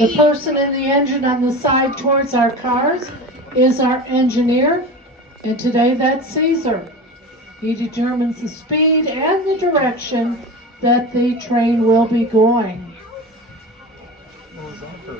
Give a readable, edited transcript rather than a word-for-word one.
The person in the engine on the side towards our cars is our engineer, and today that's Caesar. He determines the speed and the direction that the train will be going. What was that for?